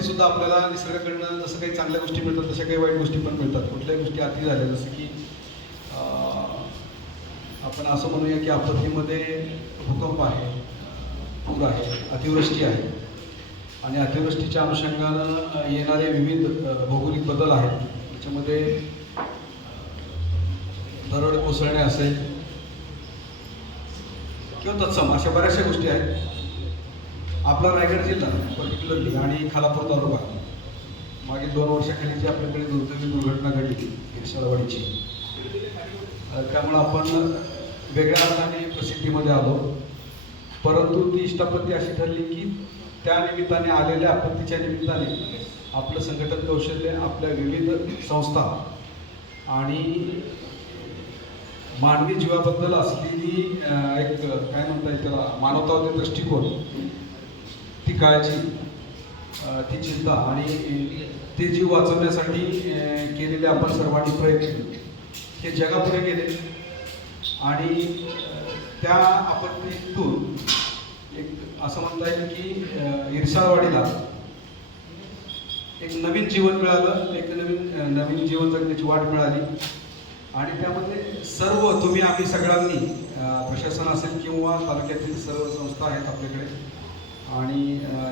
बाबतीत सुद्धा आपल्याला निसर्गाकडनं जसं काही चांगल्या गोष्टी मिळतात तशा काही वाईट गोष्टी पण मिळतात. कुठल्याही गोष्टी अति झाल्या जसं की आपण असं म्हणूया की आपत्तीमध्ये भूकंप आहे पूर आहे अतिवृष्टी आहे. आणि अतिवृष्टीच्या अनुषंगानं येणारे विविध भौगोलिक बदल आहेत. त्याच्यामध्ये दरड कोसळणे असेल किंवा तत्सम अशा बऱ्याचशा गोष्टी आहेत. आपला रायगड जिल्हा पर्टिक्युलरली आणि खालापूर तालुका. मागील दोन वर्षाखाली जी आपल्याकडे दुर्दैवी दुर्घटना घडली इरशाळवाडीची त्यामुळं आपण वेगळ्या अर्थाने प्रसिद्धीमध्ये आलो. परंतु ती इष्टापत्ती अशी ठरली की त्या निमित्ताने आलेल्या आपत्तीच्या निमित्ताने आपलं संघटन कौशल्य आपल्या विविध संस्था आणि मानवी जीवाबद्दल असलेली एक काय म्हणता येईल त्याला मानवतावादी दृष्टिकोन ती काळजी ती चिंता आणि ते जीव वाचवण्यासाठी केलेले आपण सर्वांनी प्रयत्न हे जगापुढे गेले. आणि त्या आपत्तीतून एक असं म्हणता येईल की इरसाळवाडीला एक नवीन जीवन मिळालं. एक नवीन नवीन जीवन जगण्याची वाट मिळाली. आणि त्यामध्ये सर्व तुम्ही आम्ही सगळ्यांनी प्रशासन असेल किंवा तालुक्यातील सर्व संस्था आहेत आपल्याकडे आणि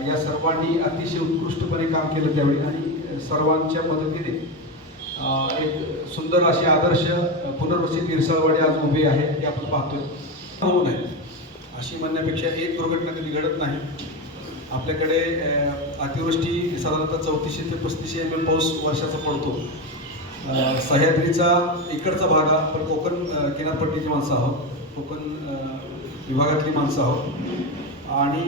या सर्वांनी अतिशय उत्कृष्टपणे काम केलं त्यावेळी आणि सर्वांच्या मदतीने एक सुंदर अशी आदर्श पुनर्वसित इरसाळवाडी आज उभे आहे हे आपण पाहतोय. होऊ नये अशी म्हणण्यापेक्षा एक दुर्घटना कधी घडत नाही. आपल्याकडे अतिवृष्टी साधारणतः चौतीसशे ते पस्तीसशे एम एम पाऊस वर्षाचा पडतो. सह्याद्रीचा इकडचा भाग हा, पण कोकण किनारपट्टीची माणसं आहोत. कोकण विभागातली माणसं आहोत. आणि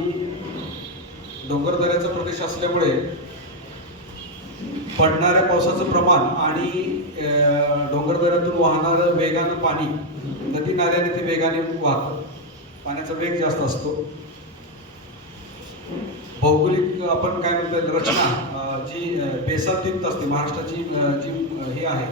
डोंगरदऱ्याचा प्रदेश असल्यामुळे पडणाऱ्या पावसाचं प्रमाण आणि डोंगरदऱ्यातून वाहणारं वेगानं पाणी नदी नाल्याने ते वेगाने वाहतं. पाण्याचा वेग जास्त असतो. भौगोलिक आपण काय म्हणतो रचना जी अ, बेसातयुक्त असते महाराष्ट्राची जी हे आहे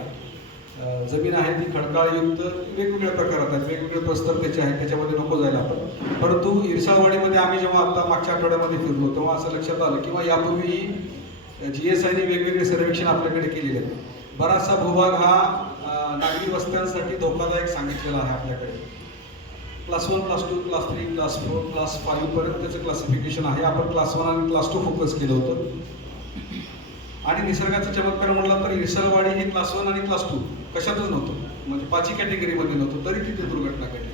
जमीन आहे ती खडकाळयुक्त वेगवेगळ्या प्रकारात आहेत वेगवेगळे प्रस्तर त्याचे आहेत त्याच्यामध्ये नको जायला आपण. परंतु इरसाळवाडीमध्ये आम्ही जेव्हा आता मागच्या आठवड्यामध्ये फिरलो तेव्हा असं लक्षात आलं किंवा यापूर्वीही जी एस आयने वेगवेगळे सर्वेक्षण आपल्याकडे केलेले आहेत. बराचसा भूभाग हा नागरी वस्त्यांसाठी धोकादायक सांगितलेला आहे आपल्याकडे. Class one class two class three class four class फाईव्हपर्यंत त्याचं क्लासिफिकेशन आहे. आपण क्लास वन आणि क्लास टू फोकस केलं होतं. आणि निसर्गाचा चमत्कार म्हटला तर इरसलवाडी हे क्लास वन आणि क्लास टू कशातच नव्हतं. म्हणजे पाचही कॅटेगरीमध्ये नव्हतं तरी तिथे दुर्घटना घडली.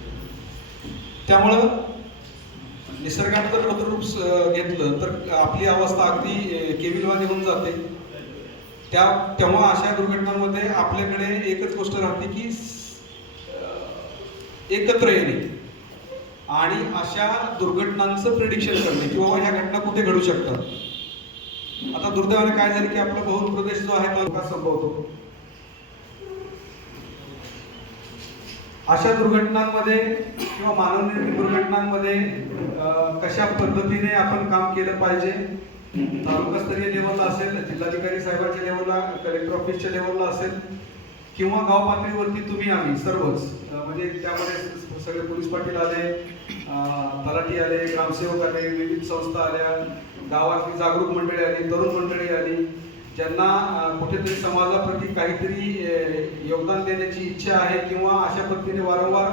त्यामुळं निसर्गाने जर प्रतिरूप स- घेतलं तर आपली अवस्था अगदी केबिलवादी केविलवाणी होऊन जाते. त्या तेव्हा अशा दुर्घटनांमध्ये आपल्याकडे एकच गोष्ट राहते की एकत्र येणे आणि अशा दुर्घटनांचं प्रिडिक्शन करणे की बाबा ह्या घटना कुठे घडू शकतात. आता दुर्दैवाने काय झालं की आपला बहुत प्रदेश जो आहे तो संभवतो अशा दुर्घटनांमध्ये किंवा मानवनिर्मित दुर्घटनांमध्ये कशा पद्धतीने आपण काम केलं पाहिजे? तालुकास्तरीय लेवलला असेल जिल्हाधिकारी साहेबांच्या लेवलला कलेक्टर ऑफिसच्या लेवलला असेल किंवा गाव पातळीवरती तुम्ही आम्ही सर्वच म्हणजे त्यामध्ये सगळे पोलीस पाटील आले तलाठी आले ग्रामसेवक आले विविध संस्था आल्या गावातली जागरूक मंडळी आली तरुण मंडळी आली. ज्यांना कुठेतरी समाजाप्रती काहीतरी योगदान देण्याची इच्छा आहे किंवा अशा पद्धतीने वारंवार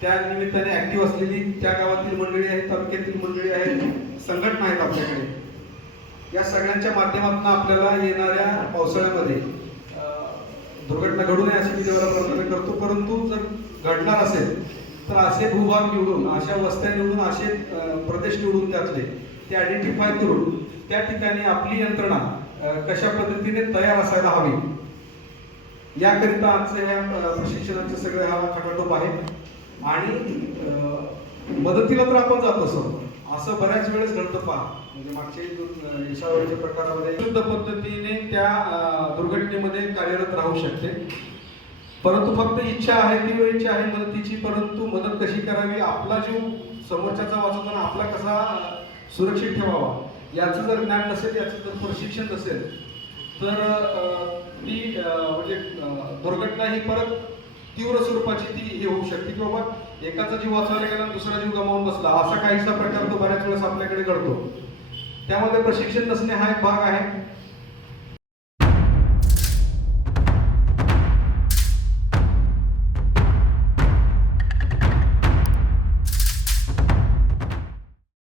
त्या निमित्ताने ऍक्टिव्ह असलेली त्या गावातील मंडळी आहेत तालुक्यातील मंडळी आहेत संघटना आहेत आपल्याकडे. या सगळ्यांच्या माध्यमातून आपल्याला येणाऱ्या पावसाळ्यामध्ये दुर्घटना घडू नये अशी मी देवाला प्रार्थना करतो. परंतु जर घडणार असेल तर असे भूभाग निवडून अशा वस्त्या निवडून असे प्रदेश निवडून त्यातले ते आयडेंटिफाय करून त्या ठिकाणी आपली यंत्रणा कशा पद्धतीने तयार असायला हवी. याकरिता आमचे या प्रशिक्षणाचे सगळे हा खटाटोप आहे. आणि मदतीला तर आपण जात असो. असं बऱ्याच वेळेस घडतं पहा. म्हणजे मागचे इशावरच्या प्रकारामध्ये शुद्ध पद्धतीने त्या दुर्घटनेमध्ये कार्यरत राहू शकते. परंतु फक्त इच्छा आहे तीव्र इच्छा आहे मदतीची परंतु मदत कशी करावी? आपला जीव समोरच्याचा वाचवताना आपला कसा सुरक्षित ठेवावा? याचं जर ज्ञान नसेल याचं जर प्रशिक्षण नसेल तर ती म्हणजे दुर्घटना ही परत तीव्र स्वरूपाची ती हे होऊ शकते की बाबा एकाचा जीव वाचवायला गेला दुसरा जीव गमावून बसला. असा काहीसा प्रकार तो बऱ्याच वेळेस आपल्याकडे घडतो. त्यामध्ये प्रशिक्षण नसणे हा एक भाग आहे.